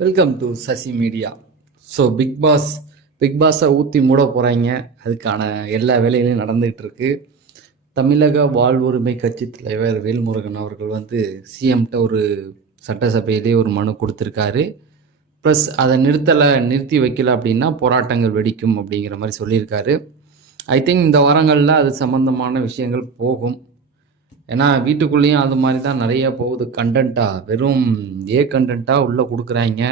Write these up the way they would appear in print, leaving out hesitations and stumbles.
Welcome to Sasi media. So Bigg பாஸை ஊற்றி மூட போகிறாங்க. அதுக்கான எல்லா வேலைகளையும் நடந்துகிட்டு இருக்கு. தமிழக வாழ்வுரிமை கட்சி தலைவர் வேல்முருகன் அவர்கள் சிஎம்கிட்ட ஒரு சட்டசபையிலே ஒரு மனு கொடுத்துருக்காரு. ப்ளஸ் அதை நிறுத்தி வைக்கல அப்படின்னா போராட்டங்கள் வெடிக்கும் அப்படிங்கிற மாதிரி சொல்லியிருக்காரு. ஐ திங்க் இந்த வாரங்களில் அது சம்மந்தமான விஷயங்கள் போகும். ஏன்னா வீட்டுக்குள்ளேயும் அது மாதிரி தான் நிறைய போகுது. கண்டென்ட்டாக வெறும் கண்டென்ட்டாக உள்ளே கொடுக்குறாங்க,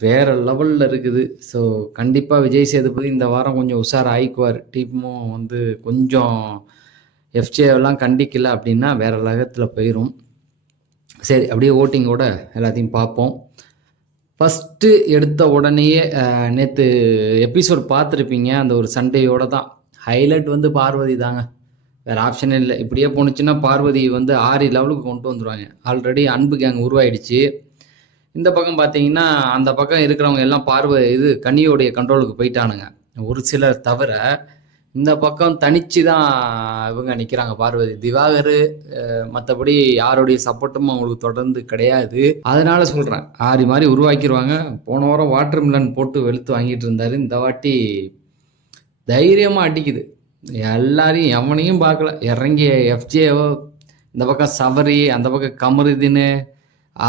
வேறு லெவலில் இருக்குது. ஸோ கண்டிப்பாக விஜய் சேதுபதி இந்த வாரம் கொஞ்சம் உஷார் ஆகிக்குவார். டீமும் கொஞ்சம் எஃப்ஜேவெல்லாம் கண்டிக்கல அப்படின்னா வேறு லகத்தில் போயிடும். சரி, அப்படியே ஓட்டிங்கோட எல்லாத்தையும் பார்ப்போம். ஃபஸ்ட்டு எடுத்த உடனேயே நேற்று எபிசோட் பார்த்துருப்பீங்க. அந்த ஒரு சண்டையோடு தான் ஹைலைட் பார்வதி தாங்க, வேறு ஆப்ஷனே இல்லை. இப்படியே போணுச்சுன்னா பார்வதி 6 லெவலுக்கு கொண்டு வந்துடுவாங்க. ஆல்ரெடி அன்பு கேங் உருவாயிடுச்சு. இந்த பக்கம் பார்த்தீங்கன்னா அந்த பக்கம் இருக்கிறவங்க எல்லாம் கனியோடைய கண்ட்ரோலுக்கு போயிட்டானுங்க, ஒரு சிலர் தவிர. இந்த பக்கம் தனிச்சு தான் இவங்க நிற்கிறாங்க, பார்வதி, திவாகர். மற்றபடி யாருடைய சப்போர்ட்டும் அவங்களுக்கு தொடர்ந்து கிடையாது. அதனால சொல்கிறேன், ஆரி மாதிரி உருவாக்கிடுவாங்க. போன வாரம் வாட்டர் மிலன் போட்டு வெளுத்து வாங்கிட்டு இருந்தார். இந்த வாட்டி தைரியமாக அடிக்குது. எல்லாரையும் எவனையும் பார்க்கல, இறங்கிய எஃப்ஜேவோ, இந்த பக்கம் சபரி, அந்த பக்கம் கமருதின்னு,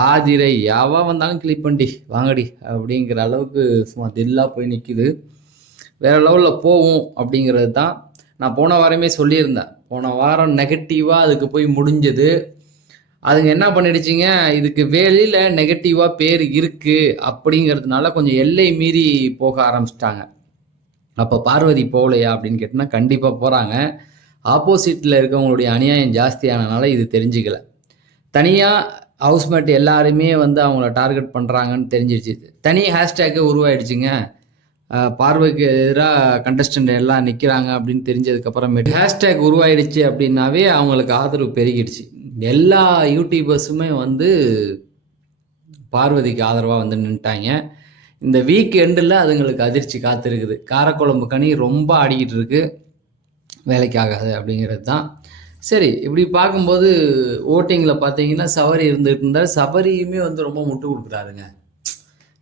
ஆதிரை, யாவா வந்தாலும் கிளிக் பண்ணி வாங்கடி அப்படிங்கிற அளவுக்கு சும்மா தில்லாக போய் நிற்கிது. வேறு லெவலில் போகும் அப்படிங்கிறது தான் நான் போன வாரமே சொல்லியிருந்தேன். போன வாரம் நெகட்டிவாக அதுக்கு போய் முடிஞ்சது. அதுங்க என்ன பண்ணிடுச்சிங்க, இதுக்கு வெளியில் நெகட்டிவாக பேர் இருக்குது அப்படிங்கிறதுனால கொஞ்சம் எல்லை மீறி போக ஆரம்பிச்சிட்டாங்க. அப்போ பார்வதி போகலையா அப்படின்னு கேட்டினா கண்டிப்பாக போகிறாங்க. ஆப்போசிட்டில் இருக்கவங்களுடைய அநியாயம் ஜாஸ்தியானனால இது தெரிஞ்சுக்கல. தனியாக ஹவுஸ்மேட் எல்லாருமே அவங்கள டார்கெட் பண்ணுறாங்கன்னு தெரிஞ்சிடுச்சு. தனி ஹேஷ்டேக்கு உருவாயிடுச்சுங்க. பார்வைக்கு எதிராக கண்டஸ்டன்ட் எல்லாம் நிற்கிறாங்க அப்படின்னு தெரிஞ்சதுக்கப்புறமேட்டு ஹேஷ்டேக் உருவாயிடுச்சு அப்படின்னாவே அவங்களுக்கு ஆதரவு பெருகிடுச்சு. எல்லா யூடியூபர்ஸுமே பார்வதிக்கு ஆதரவாக நின்ட்டாங்க. இந்த வீக் எண்டில் அதுங்களுக்கு அதிர்ச்சி காத்திருக்குது. காரக்குழம்பு கனி ரொம்ப ஆடிக்கிட்டு இருக்கு, வேலைக்கு ஆகாது அப்படிங்கிறது தான். சரி, இப்படி பார்க்கும்போது ஓட்டிங்கில் பார்த்தீங்கன்னா சபரி இருந்துகிட்டு இருந்தார். சபரியுமே ரொம்ப முட்டு கொடுக்குறாருங்க.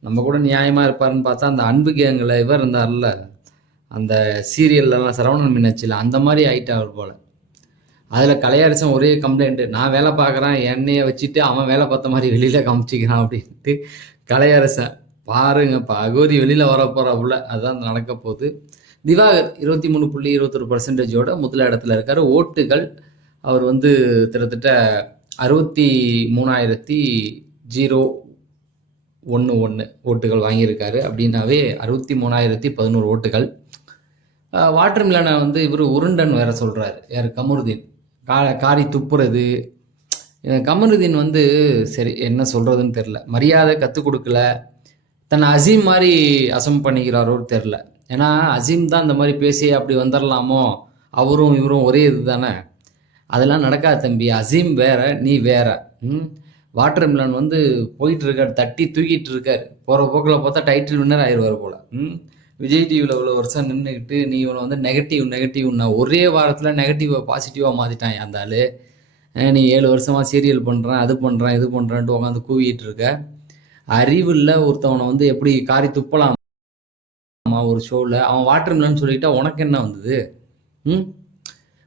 நம்ம கூட நியாயமாக இருப்பாருன்னு பார்த்தா அந்த அன்பு கேங்கில் இவர் இருந்தார்ல, அந்த சீரியல்லாம் சரவணன் மீனாட்சியில், அந்த மாதிரி ஆகிட்டார் போல். அதில் கலையரசன் ஒரே கம்ப்ளைண்ட்டு, நான் வேலை பார்க்குறேன், என்னையை வச்சுட்டு அவன் வேலை பார்த்த மாதிரி வெளியில் காமிச்சிக்கிறான் அப்படின்ட்டு. கலையரசன் பாருங்க, அகோரி வெளியில் வர போகிறாப்புல, அதுதான் நடக்க போகுது. திவாகர் 23.21% முதல் இடத்துல இருக்கார். ஓட்டுகள் அவர் கிட்டத்தட்ட 63,011 ஓட்டுகள் வாங்கியிருக்காரு. அப்படின்னாவே 63,011 ஓட்டுகள். வாட்டர் மிலனை இவர் உருண்டன் வேற சொல்கிறாரு, யார், கமருதீன். காரி துப்புறது. கமருதீன் சரி என்ன சொல்கிறதுன்னு தெரில, மரியாதை கற்றுக் கொடுக்கல, தன்னை அசீம் மாதிரி அசம் பண்ணிக்கிறாரோன்னு தெரில. ஏன்னா அசீம் தான் இந்த மாதிரி பேசி அப்படி வந்துடலாமோ, அவரும் இவரும் ஒரே இது தானே. அதெல்லாம் நடக்காது தம்பி. அசீம் வேற, நீ வேற. வாட்டர் மிலன் போயிட்டு இருக்கார், தட்டி தூக்கிட்டு இருக்கார். போகிற போக்கில் பார்த்தா டைட்டில் வின்னர் ஆயிடுவார் போல். விஜய் டிவியில் இவ்வளோ வருஷம் நின்றுக்கிட்டு நீ இவனை நெகட்டிவ்னா ஒரே வாரத்தில் நெகட்டிவாக பாசிட்டிவாக மாற்றிட்டான் அந்த ஆள். நீ 7 வருஷமாக சீரியல் பண்ணுறேன், அது பண்ணுறேன், இது பண்ணுறேன்ட்டு உட்காந்து கூவிட்டு இருக்க. அறிவில் ஒருத்தவனை எப்படி காரி துப்பலாம் ஒரு ஷோவில். அவன் வாட்டர் மிலன் சொல்லிட்டா உனக்கு என்ன வந்தது?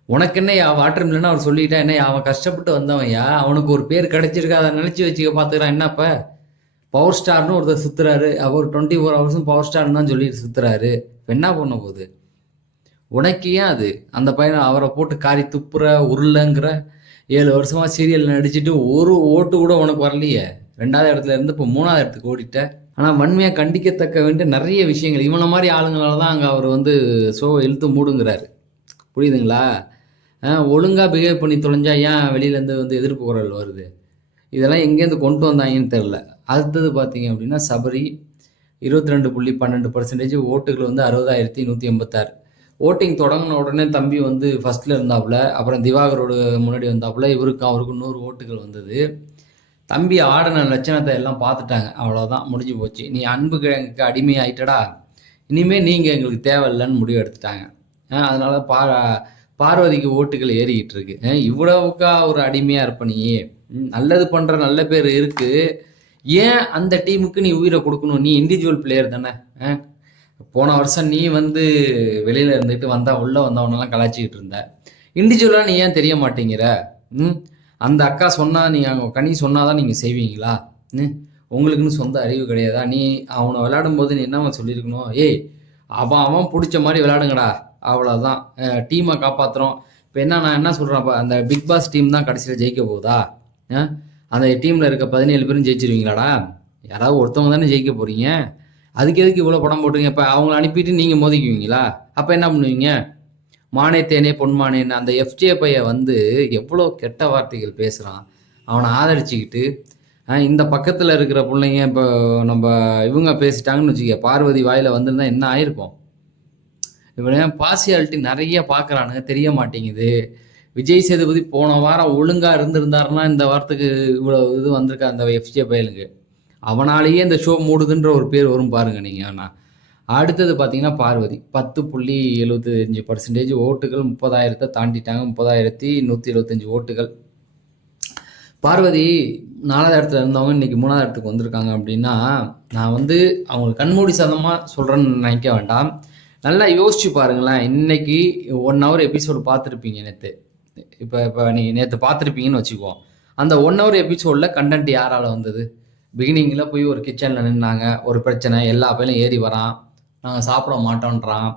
உனக்கு என்ன வாட்டர் மிலன் அவர் சொல்லிட்டா என்ன? அவன் கஷ்டப்பட்டு வந்தவன்யா, அவனுக்கு ஒரு பேர் கிடைச்சிருக்கா, அதை நினச்சி வச்சுக்க பார்த்துக்கிறான். என்னப்ப பவர் ஸ்டார்னு ஒருத்தர் சுற்றுறாரு, அவர் 24 ஹவர்ஸும் பவர் ஸ்டார்னு தான் சொல்லிட்டு சுற்றுறாரு. என்ன பண்ண போகுது உனக்கு? ஏன் அது அந்த பையனை அவரை போட்டு காரி துப்புற உருளைங்கிற? 7 வருஷமாக சீரியல் நடிச்சுட்டு ஒரு ஓட்டு கூட உனக்கு வரலையே. 2வது இடத்துல இருந்து இப்போ 3வது இடத்துக்கு ஓடிட்ட. ஆனால் வன்மையாக கண்டிக்கத்தக்க வேண்டிய நிறைய விஷயங்கள் இவனை மாதிரி ஆளுங்களால தான் அங்கே அவர் ஷோவை இழுத்து மூடுங்கிறாரு. புரியுதுங்களா? ஒழுங்காக பிஹேவ் பண்ணி தொலைஞ்சா ஏன் வெளியிலேருந்து எதிர்ப்பு குரல் வருது? இதெல்லாம் எங்கேருந்து கொண்டு வந்தாங்கன்னு தெரில. அடுத்தது பார்த்தீங்க அப்படின்னா சபரி 22.12% ஓட்டுகள் 60,186. ஓட்டிங் தொடங்கின உடனே தம்பி ஃபஸ்ட்டில் இருந்தாப்புல, அப்புறம் திவாகரோட முன்னாடி வந்தாப்புல, அவருக்கு 100 ஓட்டுகள் வந்தது. தம்பி ஆடின லட்சணத்தை எல்லாம் பார்த்துட்டாங்க, அவ்வளோதான், முடிஞ்சு போச்சு. நீ அன்பு கிழங்குக்கு அடிமையாயிட்டடா, இனிமேல் நீங்கள் எங்களுக்கு தேவையில்லைன்னு முடிவு எடுத்துட்டாங்க. அதனால பார்வதிக்கு ஓட்டுகள் ஏறிக்கிட்டு இருக்கு. இவ்வளவுக்கா ஒரு அடிமையாக இருப்ப நீ? நல்லது பண்ணுற நல்ல பேர் இருக்குது, ஏன் அந்த டீமுக்கு நீ உயிரை கொடுக்கணும்? நீ இண்டிவிஜுவல் பிளேயர் தானே. போன வருஷம் நீ வந்து வெளியில இருந்துட்டு உள்ள வந்தவனெல்லாம் கலாச்சிக்கிட்டு இருந்த. இண்டிவிஜுவலா நீ ஏன் தெரிய மாட்டேங்கிற? அந்த அக்கா சொன்னா நீங்க கனி சொன்னாதான் நீங்க செய்வீங்களா? உங்களுக்குன்னு சொந்த அறிவு கிடையாதா? நீ அவனை விளையாடும் போது நீ என்ன சொல்லியிருக்கணும்? ஏய், அவன் பிடிச்ச மாதிரி விளையாடுங்கடா, அவ்வளோதான், டீமை காப்பாற்றுறோம். இப்போ நான் என்ன சொல்கிறேன், அந்த பிக் பாஸ் டீம் தான் கடைசியில் ஜெயிக்க போகுதா? அந்த டீமில் இருக்க 17 பேரும் ஜெயிச்சிருவீங்களாடா? யாராவது ஒருத்தவங்க தானே ஜெயிக்க போகிறீங்க. அதுக்கு எதுக்கு இவ்வளோ படம் போட்டுருங்க? இப்போ அவங்கள அனுப்பிட்டு நீங்கள் மோதிக்குவீங்களா? அப்போ என்ன பண்ணுவீங்க? மானே தேனே பொன்மானேன்னு அந்த எஃப்ஜே பைய வந்து எவ்வளோ கெட்ட வார்த்தைகள் பேசுகிறான். அவனை ஆதரிச்சுக்கிட்டு இந்த பக்கத்தில் இருக்கிற பிள்ளைங்க இப்போ நம்ம இவங்க பேசிட்டாங்கன்னு வச்சுக்க, பார்வதி வாயில் வந்திருந்தா என்ன ஆயிருக்கும்? இவனை பார்சியாலிட்டி நிறைய பார்க்குறானுங்க, தெரிய மாட்டேங்குது. விஜய் சேதுபதி போன வாரம் ஒழுங்காக இருந்திருந்தாருன்னா இந்த வாரத்துக்கு இவ்வளோ இது வந்திருக்கா அந்த எஃப்ஜே பயலுக்கு. அவனாலேயே இந்த ஷோ மூடுதுன்ற ஒரு பேர் வரும் பாருங்க நீங்கள். ஆனால் அடுத்தது பார்த்தீங்கன்னா பார்வதி 10.75% ஓட்டுகள், 30,000 தாண்டிட்டாங்க. 30,175 ஓட்டுகள். பார்வதி 4வது இடத்துல இருந்தவங்க இன்னைக்கு 3வது இடத்துக்கு வந்திருக்காங்க அப்படின்னா, நான் வந்து அவங்க கண்மூடி சதமாக சொல்கிறேன்னு நினைக்க வேண்டாம். நல்லா யோசிச்சு பாருங்களேன். இன்னைக்கு 1 hour எபிசோடு பார்த்துருப்பீங்க நேற்று. இப்போ நீங்கள் நேற்று பார்த்துருப்பீங்கன்னு வச்சுக்குவோம். அந்த 1 hour எபிசோடில் கண்டென்ட் யாரால் வந்தது? பிகினிங்கில் போய் ஒரு கிச்சனில் நின்னாங்க, ஒரு பிரச்சனை, எல்லா பையிலும் ஏறி வரான், நாங்கள் சாப்பிட மாட்டோன்றான்,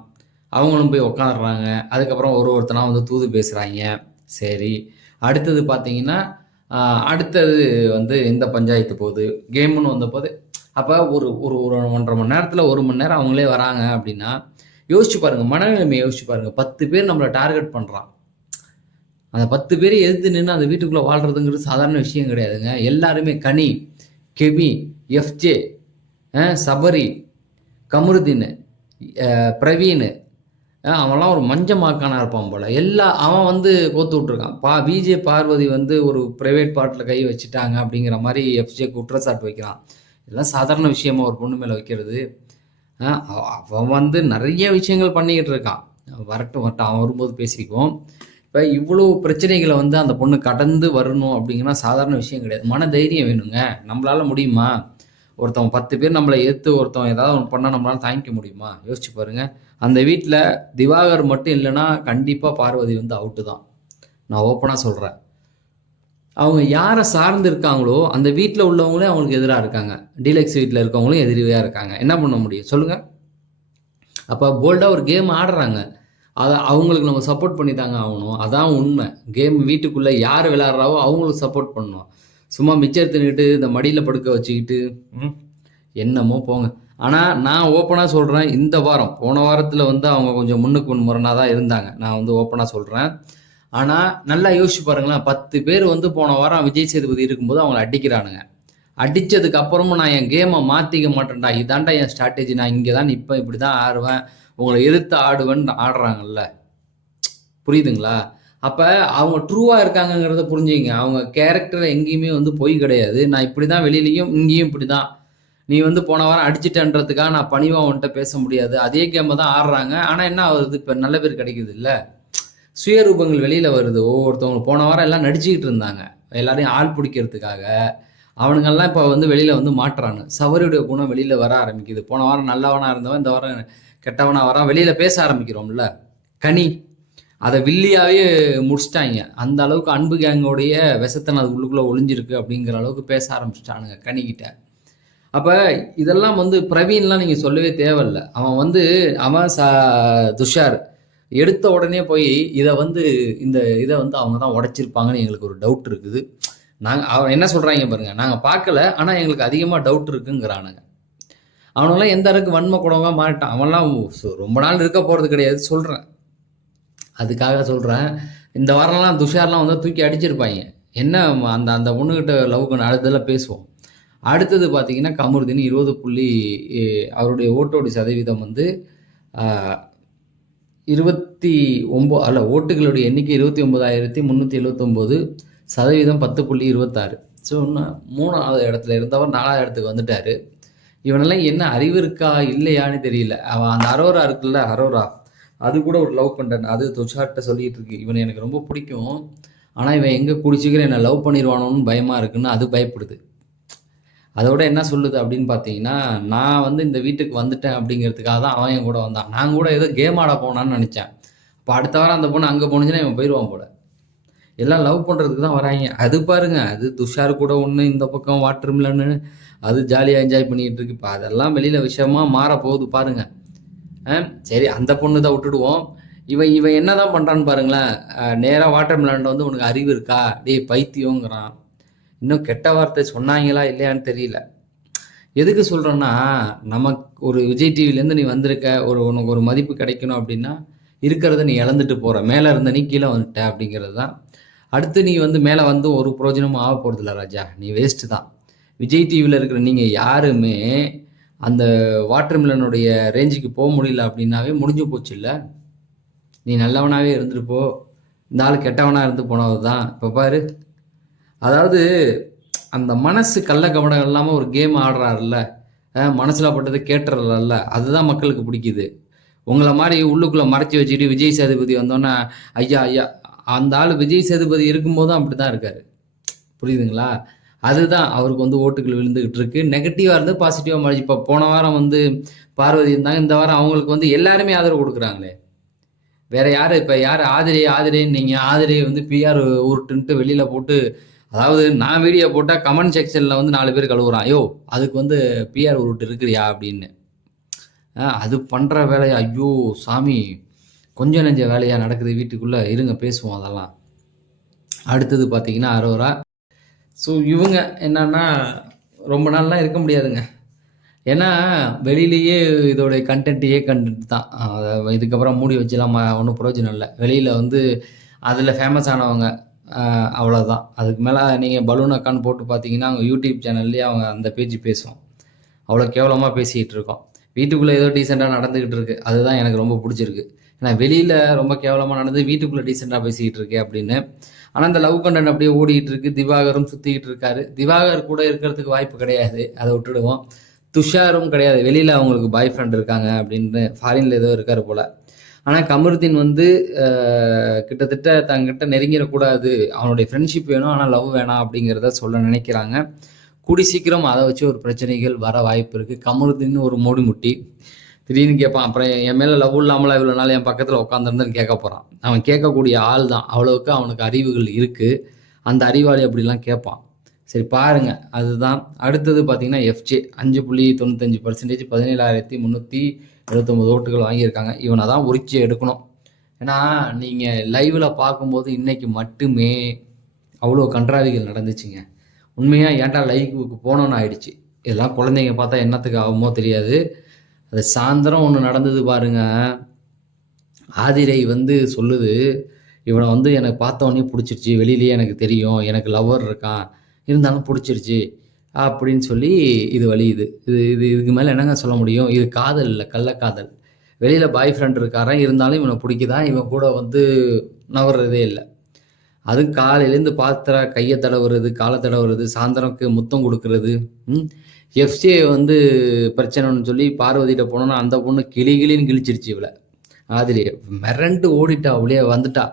அவங்களும் போய் உட்காந்துடுறாங்க. அதுக்கப்புறம் ஒருத்தனா வந்து தூது பேசுகிறாங்க. சரி, அடுத்தது பார்த்தீங்கன்னா அடுத்தது வந்து இந்த பஞ்சாயத்து போகுது, கேமுன்னு வந்த போது. அப்போ ஒரு ஒரு 1.5 மணி நேரத்தில் 1 மணி நேரம் அவங்களே வராங்க அப்படின்னா யோசிச்சு பாருங்க, மனநிலைமை யோசிச்சு பாருங்க. 10 பேர் நம்மளை டார்கெட் பண்ணுறான். அந்த 10 பேரை எதிர்த்து நின்று அந்த வீட்டுக்குள்ளே வாழ்றதுங்கிறது சாதாரண விஷயம் கிடையாதுங்க. எல்லாருமே கனி, கெபி, எஃப்ஜே, சபரி, கமருதீன், பிரவீன், அவன்லாம் ஒரு மஞ்சமாக்கானா இருப்பான் போல. அவன் வந்து கோத்து விட்டுருக்கான். விஜே பார்வதி வந்து ஒரு ப்ரைவேட் பார்ட்டில் கை வச்சுட்டாங்க அப்படிங்கிற மாதிரி எஃப்ஜே குற்றச்சாட்டு வைக்கிறான். இதெல்லாம் சாதாரண விஷயமா ஒரு பொண்ணு மேலே வைக்கிறது? அவன் வந்து நிறைய விஷயங்கள் பண்ணிக்கிட்டு இருக்கான். வரட்டும், அவன் வரும்போது பேசிக்குவோம். இப்போ இவ்வளோ பிரச்சனைகளை வந்து அந்த பொண்ணு கடந்து வரணும் அப்படிங்கன்னா சாதாரண விஷயம் கிடையாது. மன தைரியம் வேணுங்க. நம்மளால முடியுமா? ஒருத்தவங்க 10 பேர் நம்மளை ஏற்று ஒருத்தவங்க ஏதாவது ஒன்று பண்ணால் நம்மளால தாங்கிக்க முடியுமா? யோசிச்சு பாருங்க. அந்த வீட்டில் திவாகர் மட்டும் இல்லைன்னா கண்டிப்பாக பார்வதி வந்து அவுட்டு தான். நான் ஓப்பனாக சொல்கிறேன். அவங்க யாரை சார்ந்து இருக்காங்களோ அந்த வீட்டில் உள்ளவங்களே அவங்களுக்கு எதிராக இருக்காங்க. டீலக்ஸ் வீட்டில் இருக்கவங்களும் எதிரியாக இருக்காங்க. என்ன பண்ண முடியும் சொல்லுங்கள்? அப்போ போல்டாக ஒரு கேம் ஆடுறாங்க, அதை அவங்களுக்கு நம்ம சப்போர்ட் பண்ணி தாங்க ஆகணும். அதான் உண்மை. கேம் வீட்டுக்குள்ளே யார் விளையாடுறாவோ அவங்களுக்கு சப்போர்ட் பண்ணணும். சும்மா மிச்சர் தின்னுட்டு இந்த மடியில் படுக்க வச்சுக்கிட்டு என்னமோ போங்க. ஆனால் நான் ஓப்பனாக சொல்கிறேன், இந்த வாரம் போன வாரத்தில் வந்து அவங்க கொஞ்சம் முன்னுக்கு முரணாக தான் இருந்தாங்க. நான் வந்து ஓப்பனாக சொல்கிறேன். ஆனால் நல்லா யோசிச்சு பாருங்களேன். 10 பேர் வந்து போன வாரம் விஜய் சேதுபதி இருக்கும்போது அவங்கள அடிக்கிறானுங்க. அடித்ததுக்கு அப்புறமும் நான் என் கேமை மாற்றிக்க மாட்டேன்டா, இதாண்டா என் ஸ்ட்ராட்டஜி, நான் இங்கே தான் நிற்பேன், இப்படி தான் ஆடுவேன், உங்களை எதிர்த்து ஆடுவேன்னு ஆடுறாங்கல்ல. புரியுதுங்களா? அப்போ அவங்க ட்ரூவாக இருக்காங்கங்கிறத புரிஞ்சுங்க. அவங்க கேரக்டர் எங்கேயுமே வந்து பொய் கிடையாது. நான் இப்படி தான் வெளியிலையும் இங்கேயும் இப்படி தான். நீ வந்து போன வாரம் அடிச்சிட்டன்றதுக்காக நான் பணிவாக அவன்கிட்ட பேச முடியாது. அதே கேமை தான் ஆடுறாங்க. ஆனால் என்ன ஆகுது? இப்போ நல்ல பேர் கிடைக்குது இல்லை, சுயரூபங்கள் வெளியில் வருது. ஒவ்வொருத்தவங்க போன வாரம் எல்லாம் நடிச்சுக்கிட்டு இருந்தாங்க எல்லாரையும் ஆள் பிடிக்கிறதுக்காக. அவனுங்கெல்லாம் இப்போ வந்து வெளியில் வந்து மாட்டுறாங்க. சவரியுடைய குணம் வெளியில் வர ஆரம்பிக்குது. போன வாரம் நல்லவனாக இருந்தவன் இந்த வாரம் கெட்டவனாக வரான். வெளியில் பேச ஆரம்பிக்கிறோம்ல. கனி அதை வில்லியாவே முடிச்சிட்டாங்க. அந்த அளவுக்கு அன்பு கேங்கோடைய விஷத்தனை அது உள்ளுக்குள்ளே ஒளிஞ்சிருக்கு அப்படிங்கிற அளவுக்கு பேச ஆரம்பிச்சிட்டானுங்க கனிக்கிட்ட. அப்போ இதெல்லாம் வந்து பிரவீன்லாம் நீங்கள் சொல்லவே தேவையில்லை. அவன் துஷார் எடுத்த உடனே போய் இதை வந்து இதை வந்து அவங்க தான் உடைச்சிருப்பாங்கன்னு எங்களுக்கு ஒரு டவுட் இருக்குது. அவன் என்ன சொல்கிறாங்க பாருங்க, நாங்கள் பார்க்கல ஆனால் எங்களுக்கு அதிகமாக டவுட் இருக்குங்கிறானுங்க. அவனெல்லாம் எந்த அளவுக்கு வன்மை குடவா மாட்டான். அவன்லாம் ரொம்ப நாள் இருக்க போகிறது கிடையாது சொல்கிறேன். அதுக்காக சொல்கிறேன், இந்த வாரம்லாம் துஷார்லாம் வந்து தூக்கி அடிச்சிருப்பாங்க. என்ன அந்த அந்த பொண்ணுக்கிட்ட லவ் பண்ண அடுத்ததெல்லாம் பேசுவோம். அடுத்தது பார்த்தீங்கன்னா கமருதீன் 20 அவருடைய ஓட்டோட சதவீதம் வந்து 29 அல்ல, ஓட்டுகளுடைய எண்ணிக்கை 29,379, சதவீதம் 10.26. ஸோ இன்னும் 3வது இடத்துல இருந்தவர் 4வது இடத்துக்கு வந்துட்டார். இவனெல்லாம் என்ன அறிவு இருக்கா இல்லையான்னு தெரியல. அவன் அந்த அரோரா இருக்குல்ல, அரோரா அது கூட ஒரு லவ் பண்ணுறேன். அது துஷார்ட்ட சொல்லிட்டு இருக்கு, இவனை எனக்கு ரொம்ப பிடிக்கும், ஆனால் இவன் எங்கே குடிச்சிக்கிற என்னை லவ் பண்ணிடுவானோன்னு பயமாக இருக்குன்னு அது பயப்படுது. அதோட என்ன சொல்லுது அப்படின்னு பார்த்தீங்கன்னா, நான் வந்து இந்த வீட்டுக்கு வந்துட்டேன் அப்படிங்கிறதுக்காக தான் அவன் என் கூட வந்தான். நான் கூட ஏதோ கேம் ஆட போனான்னு நெனச்சேன். அப்ப அடுத்த வாரம் அந்த பொண்ணு அங்க போணுச்சுன்னா இவன் போயிருவான் போல. எல்லாம் லவ் பண்றதுக்கு தான் வராய்ங்க. அது பாருங்க, அது துஷார் கூட ஒண்ணு, இந்த பக்கம் வாட்டர் மிலன்னு அது ஜாலியா என்ஜாய் பண்ணிட்டு இருக்கு. இப்ப அதெல்லாம் வெளியில விஷயமா மாறப்போகுது பாருங்க. சரி அந்த பொண்ணு தான் விட்டுடுவோம். இவன் இவன் என்னதான் பண்றான்னு பாருங்களேன். நேரா வாட்டர் மிலன்ட்ட வந்து உனக்கு அறிவு இருக்கா? டேய் பைத்தியங்கிறான். இன்னும் கெட்ட வார்த்தை சொன்னாங்களா இல்லையான்னு தெரியல. எதுக்கு சொல்றேன்னா, நமக்கு ஒரு விஜய் டிவிலேருந்து நீ வந்திருக்க, உனக்கு ஒரு மதிப்பு கிடைக்கணும் அப்படின்னா, இருக்கிறத நீ இழந்துட்டு போற. மேல இருந்த நீ கீழ வந்துட்ட அப்படிங்கிறது தான். அடுத்து நீ வந்து மேல வந்து ஒரு பிரயோஜனமும் ஆக போறதில்ல ராஜா. நீ வேஸ்ட் தான். விஜய் டிவில இருக்கிற நீங்க யாருமே அந்த வாட்டர் மிலனுடைய ரேஞ்சுக்கு போ முடியல அப்படின்னாவே முடிஞ்சு போச்சுல்ல. நீ நல்லவனாவே இருந்துட்டு போ. இந்த ஆள் கெட்டவனா இருந்து போனவர் தான். இப்ப பாரு. அதாவது அந்த மனசு கள்ள கபடம் இல்லாம ஒரு கேம் ஆடுறாருல்ல. மனசுல பட்டதை கேட்டுறல, அதுதான் மக்களுக்கு பிடிக்குது. உங்கள மாரி உள்ளுக்குள்ள மறைச்சு வச்சுட்டு விஜய் சேதுபதி வந்தோன்னே, ஐயா ஐயா அந்த ஆள் விஜய் சேதுபதி இருக்கும்போதும் அப்படிதான் இருக்காரு. புரியுதுங்களா? அதுதான் அவருக்கு வந்து ஓட்டுகள் விழுந்துகிட்டு இருக்கு. நெகட்டிவா இருந்து பாசிட்டிவா மாறிச்சு. இப்ப போன வாரம் வந்து பார்வதி இருந்தாங்க. இந்த வாரம் அவங்களுக்கு வந்து எல்லாருமே ஆதரவு கொடுக்குறாங்களே. வேற யாரு இப்ப யாரு ஆதிரைன்னீங்க. ஆதிரை வந்து பிஆர் உருட்டுன்ட்டு வெளியில போட்டு, அதாவது நான் வீடியோ போட்டா கமெண்ட் செக்ஷன்ல வந்து 4 பேர் கழுவுறான். யோவ் அதுக்கு வந்து பிஆர் உருட்டு இருக்கிறியா அப்படின்னு. அது பண்ற வேலையா? ஐயோ சாமி! கொஞ்சம் நெஞ்ச வேலையா நடக்குது வீட்டுக்குள்ள. இருங்க பேசுவோம் அதெல்லாம். அடுத்தது பார்த்தீங்கன்னா அரோரா. ஸோ இவங்க என்னன்னா, ரொம்ப நாள்லாம் இருக்க முடியாதுங்க. ஏன்னா வெளியிலேயே இதோடைய கன்டென்ட் தான். இதுக்கப்புறம் மூடி வச்சுலாம் ஒண்ணும் பிரயோஜனம் இல்ல. வெளியில வந்து அதுல ஃபேமஸ் ஆனவங்க. அவ்வளோதான். அதுக்கு மேல நீங்க பலூன் அக்கான்னு போட்டு பார்த்தீங்கன்னா, அவங்க யூடியூப் சேனல்லயே அவங்க அந்த பேஜ் பேசும். அவ்வளோ கேவலமா பேசிட்டு இருக்கோம். வீட்டுக்குள்ள ஏதோ டீசெண்டா நடந்துகிட்டு இருக்கு. அதுதான் எனக்கு ரொம்ப புடிச்சிருக்கு. ஏன்னா வெளியில ரொம்ப கேவலமா நடந்து வீட்டுக்குள்ள டீசெண்டா பேசிக்கிட்டு இருக்கே அப்படின்னு. ஆனா இந்த லவ் கண்டென்ட் அப்படியே ஓடிட்டு இருக்கு. திவாகரும் சுத்திக்கிட்டு இருக்காரு. திவாகர் கூட இருக்கிறதுக்கு வாய்ப்பு கிடையாது. அதை விட்டுடுவோம். துஷாரும் கிடையாது. வெளியில அவங்களுக்கு பாய் ஃப்ரெண்ட் இருக்காங்க அப்படின்னு ஃபாரின்ல ஏதோ இருக்காரு போல. ஆனா கமருதீன் வந்து கிட்டத்தட்ட தங்கிட்ட நெருங்கிடக்கூடாது. அவனுடைய ஃப்ரெண்ட்ஷிப் வேணும், ஆனா லவ் வேணாம் அப்படிங்கிறத சொல்ல நினைக்கிறாங்க. கூடி சீக்கிரம் அதை வச்சு ஒரு பிரச்சனைகள் வர வாய்ப்பு இருக்கு. கமருதீன் ஒரு மோடி முட்டி திடீர்னு கேட்பான். அப்புறம் என் மேல லவ் இல்லாமலா இவ்வளவு நாள் என் பக்கத்துல உட்காந்துருந்தேன்னு கேட்க போறான். அவன் கேட்கக்கூடிய ஆள் தான். அவ்வளவுக்கு அவனுக்கு அறிவுகள் இருக்கு. அந்த அறிவாளி அப்படிலாம் கேட்பான். சரி பாருங்க. அதுதான். அடுத்தது பார்த்தீங்கன்னா எஃப்ஜே 5.95% 17,379 ஓட்டுகள் வாங்கியிருக்காங்க. இவனை தான் உரிச்சு எடுக்கணும். ஏன்னா நீங்க லைவ்ல பார்க்கும்போது இன்னைக்கு மட்டுமே அவ்வளோ கன்றாவிகள் நடந்துச்சுங்க. உண்மையா ஏன்டா லைவுக்கு போனோன்னு ஆயிடுச்சு. இதெல்லாம் குழந்தைங்க பார்த்தா என்னத்துக்கு ஆகுமோ தெரியாது. அது சாயந்தரம் ஒன்று நடந்தது பாருங்க. ஆதிரை வந்து சொல்லுது, இவனை வந்து எனக்கு பார்த்தவொடனே பிடிச்சிருச்சு. வெளியிலேயே எனக்கு தெரியும். எனக்கு லவ்வர் இருக்கான். இருந்தாலும் பிடிச்சிருச்சு அப்படின்னு சொல்லி இது வலியுது. இதுக்கு மேலே என்னங்க சொல்ல முடியும்? இது காதல் இல்லை, கள்ளக்காதல். வெளியில பாய் ஃப்ரெண்ட் இருக்காரன், இருந்தாலும் இவனை பிடிக்குதான். இவன் கூட வந்து நவர்றதே இல்லை. அதுவும் காலையிலேருந்து பாத்திர கையை தடவுறது, காலை தடவுறது, சாயந்தரம்க்கு முத்தம் கொடுக்கறது. எஃப்ஜே வந்து பிரச்சனைன்னு சொல்லி பார்வதியிட்ட போனோன்னா அந்த பொண்ணு கிளின்னு கிழிச்சிருச்சு இவளை. ஆதிரி மிரண்டு ஓடிட்டா, அவளே வந்துட்டா.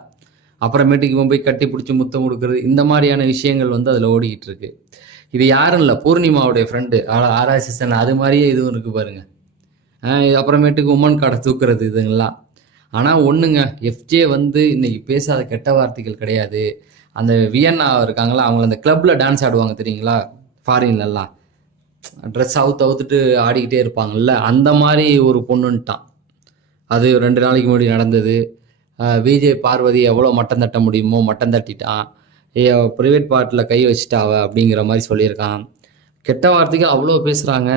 அப்புறமேட்டுக்கு இவன் போய் கட்டி பிடிச்சி முத்தம் கொடுக்கறது, இந்த மாதிரியான விஷயங்கள் வந்து அதில் ஓடிக்கிட்டு இருக்கு. இது யாரும் இல்லை, பூர்ணிமாவுடைய ஃப்ரெண்டு ஆர்எஸ்எஸ் அது மாதிரியே இதுவும் இருக்கு பாருங்க. அப்புறமேட்டுக்கு உமன் கார்டை தூக்குறது இதுங்கெல்லாம். ஆனால் ஒன்றுங்க, எஃப்ஜே வந்து இன்னைக்கு பேசாத கெட்ட வார்த்தைகள் கிடையாது. அந்த வியன்னா இருக்காங்களா, அவங்க அந்த கிளப்பில் டான்ஸ் ஆடுவாங்க தெரியுங்களா, ஃபாரின்லலாம் ட்ரெஸ் அவுத்துட்டு ஆடிக்கிட்டே இருப்பாங்கல்ல, அந்த மாதிரி ஒரு பொண்ணுன்ட்டான். அது 2 நாளைக்கு முன்னாடி நடந்தது. விஜய் பார்வதி எவ்வளோ மட்டம் தட்ட முடியுமோ மட்டம் தட்டிட்டான். ப்ரைவேட் பார்ட்டில் கை வச்சுட்டாவ அப்படிங்கிற மாதிரி சொல்லியிருக்கான். கெட்ட வார்த்தைக்கு அவ்வளோ பேசுகிறாங்க.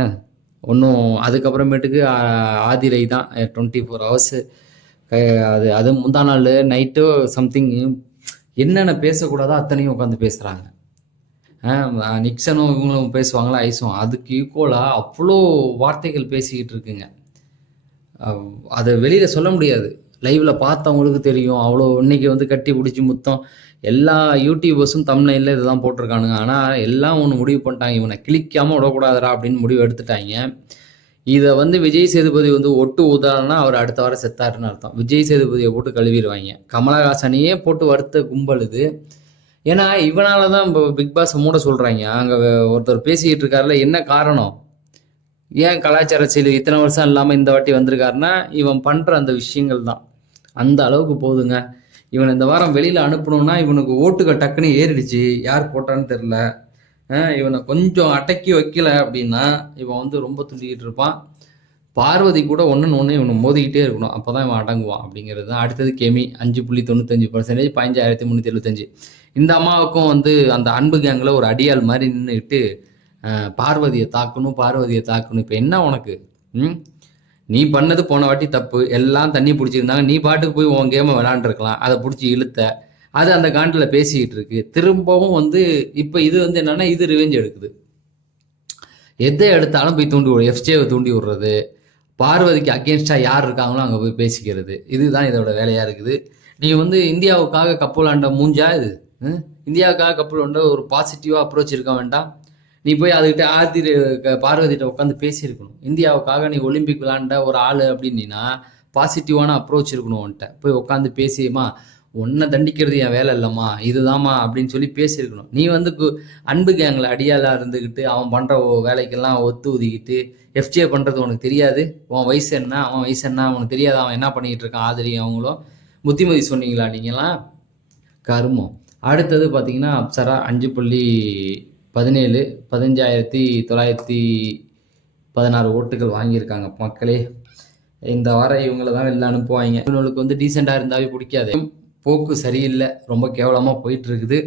ஒன்றும் அதுக்கப்புறமேட்டுக்கு ஆதிரை தான் 24 hours அது முந்தா நாள் நைட்டு சம்திங் என்னென்ன பேசக்கூடாதோ அத்தனையும் உட்காந்து பேசுகிறாங்க. நிக்சனும் இவங்களும் பேசுவாங்களா, ஐஸும் அதுக்கு ஈக்குவலாக அவ்வளோ வார்த்தைகள் பேசிக்கிட்டு இருக்குங்க. அதை வெளியில் சொல்ல முடியாது. லைவ்ல பார்த்தவங்களுக்கு தெரியும். அவ்வளோ இன்னைக்கு வந்து கட்டி பிடிச்சி முத்தம். எல்லா யூடியூபர்ஸும் தம்ப்நெயில்ல இதுதான் போட்டிருக்கானுங்க. ஆனால் எல்லாம் ஒன்று முடிவு பண்ணிட்டாங்க, இவனை கிளிக்காமல் விடக்கூடாதுரா அப்படின்னு முடிவு எடுத்துட்டாங்க. இதை வந்து விஜய் சேதுபதி வந்து ஒட்டு ஊதானா அவர் அடுத்த வாரம் செத்தாருன்னு அர்த்தம். விஜய் சேதுபதியை போட்டு கழுவிடுவாங்க. கமலஹாசனையே போட்டு வருத்த கும்பல் இது. ஏன்னா இவனால தான் இப்போ பிக் பாஸ் மூட சொல்கிறாங்க. அங்கே ஒருத்தர் பேசிக்கிட்டு இருக்காருல, என்ன காரணம்? ஏன் கலாச்சார சீல் இத்தனை வருஷம் இல்லாமல் இந்த வாட்டி வந்திருக்காருன்னா, இவன் பண்ணுற அந்த விஷயங்கள் தான். அந்த அளவுக்கு போகுதுங்க. இவன் இந்த வாரம் வெளியில் அனுப்பணும்னா இவனுக்கு ஓட்டுகள் டக்குன்னு ஏறிடுச்சு. யார் போட்டான்னு தெரில. இவனை கொஞ்சம் அடக்கி வைக்கல அப்படின்னா இவன் வந்து ரொம்ப துண்டிக்கிட்டு இருப்பான். பார்வதி கூட ஒன்று இவனை மோதிக்கிட்டே இருக்கணும். அப்போ தான் இவன் அடங்குவான் அப்படிங்கிறது தான். அடுத்தது கெமி 5.95%, 15,375. இந்த அம்மாவுக்கும் வந்து அந்த அன்பு கேங்கில் ஒரு அடியாள் மாதிரி நின்றுக்கிட்டு பார்வதியை தாக்கணும். இப்போ என்ன உனக்கு? நீ பண்ணது போன வாட்டி தப்பு. எல்லாம் தண்ணி பிடிச்சிருந்தாங்க. நீ பாட்டுக்கு போய் உன் கேமை விளாண்டுருக்கலாம். அதை பிடிச்சி இழுத்த. அது அந்த காண்டில் பேசிக்கிட்டு இருக்கு. திரும்பவும் வந்து இப்போ இது வந்து என்னன்னா, இது ரிவெஞ்ச் எடுக்குது. எதை எடுத்தாலும் போய் தூண்டி விடு. எஃப்ஜேவை தூண்டி விடுறது, பார்வதிக்கு அகேன்ஸ்டாக யார் இருக்காங்களோ அங்கே போய் பேசிக்கிறது. இதுதான் இதோட வேலையாக இருக்குது. நீ வந்து இந்தியாவுக்காக கப்பு விளாண்ட மூஞ்சா இது? இந்தியாவுக்காக கப்பு விளாண்ட ஒரு பாசிட்டிவாக அப்ரோச் இருக்க வேண்டாம்? நீ போய் அதுக்கிட்ட பார்வதிகிட்ட உட்காந்து பேசியிருக்கணும். இந்தியாவுக்காக நீ ஒலிம்பிக் விளாண்ட ஒரு ஆள் அப்படின்னா பாசிட்டிவான அப்ரோச் இருக்கணும். உன்ட்ட போய் உட்காந்து பேசியமா, உன்னை தண்டிக்கிறது என் வேலை இல்லைம்மா, இதுதாம்மா அப்படின்னு சொல்லி பேசியிருக்கணும். நீ வந்து அன்பு கேங்கில் அடியாளாக இருந்துக்கிட்டு அவன் பண்ணுற வேலைக்கெல்லாம் ஒத்து ஊதிக்கிட்டு எஃப்ஜே பண்ணுறது உனக்கு தெரியாது. உன் வயசு என்ன, அவன் வயசு என்ன உனக்கு தெரியாது. அவன் என்ன பண்ணிக்கிட்டு இருக்கான் ஆதரி அவங்களும் புத்திமதி சொன்னீங்களா நீங்களாம்? கருமம். அடுத்தது பார்த்தீங்கன்னா அப்சரா 5.17, 15,916 ஓட்டுகள் வாங்கியிருக்காங்க. மக்களே, இந்த வாரம் இவங்கள தான் வெளில அனுப்புவாங்க. இவங்களுக்கு வந்து டீசெண்டாக இருந்தாவே பிடிக்காது. போக்கு சரியில்லை, ரொம்ப கேவலமாக போயிட்டு இருக்குது.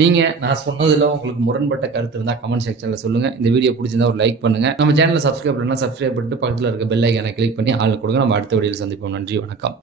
நீங்கள் நான் சொன்னதில் உங்களுக்கு முரண்பட்ட கருத்து இருந்தால் கமெண்ட் செக்ஷனில் சொல்லுங்கள். இந்த வீடியோ பிடிச்சிருந்தா ஒரு லைக் பண்ணுங்கள். நம்ம சேனலில் சப்ஸ்கிரைப் பண்ணலாம். சப்ஸ்கிரைப் பண்ணிட்டு பக்கத்தில் இருக்க பெல் ஐக்கானை கிளிக் பண்ணி ஆள் கொடுங்க. நம்ம அடுத்த வீடியோவில் சந்திப்போம். நன்றி, வணக்கம்.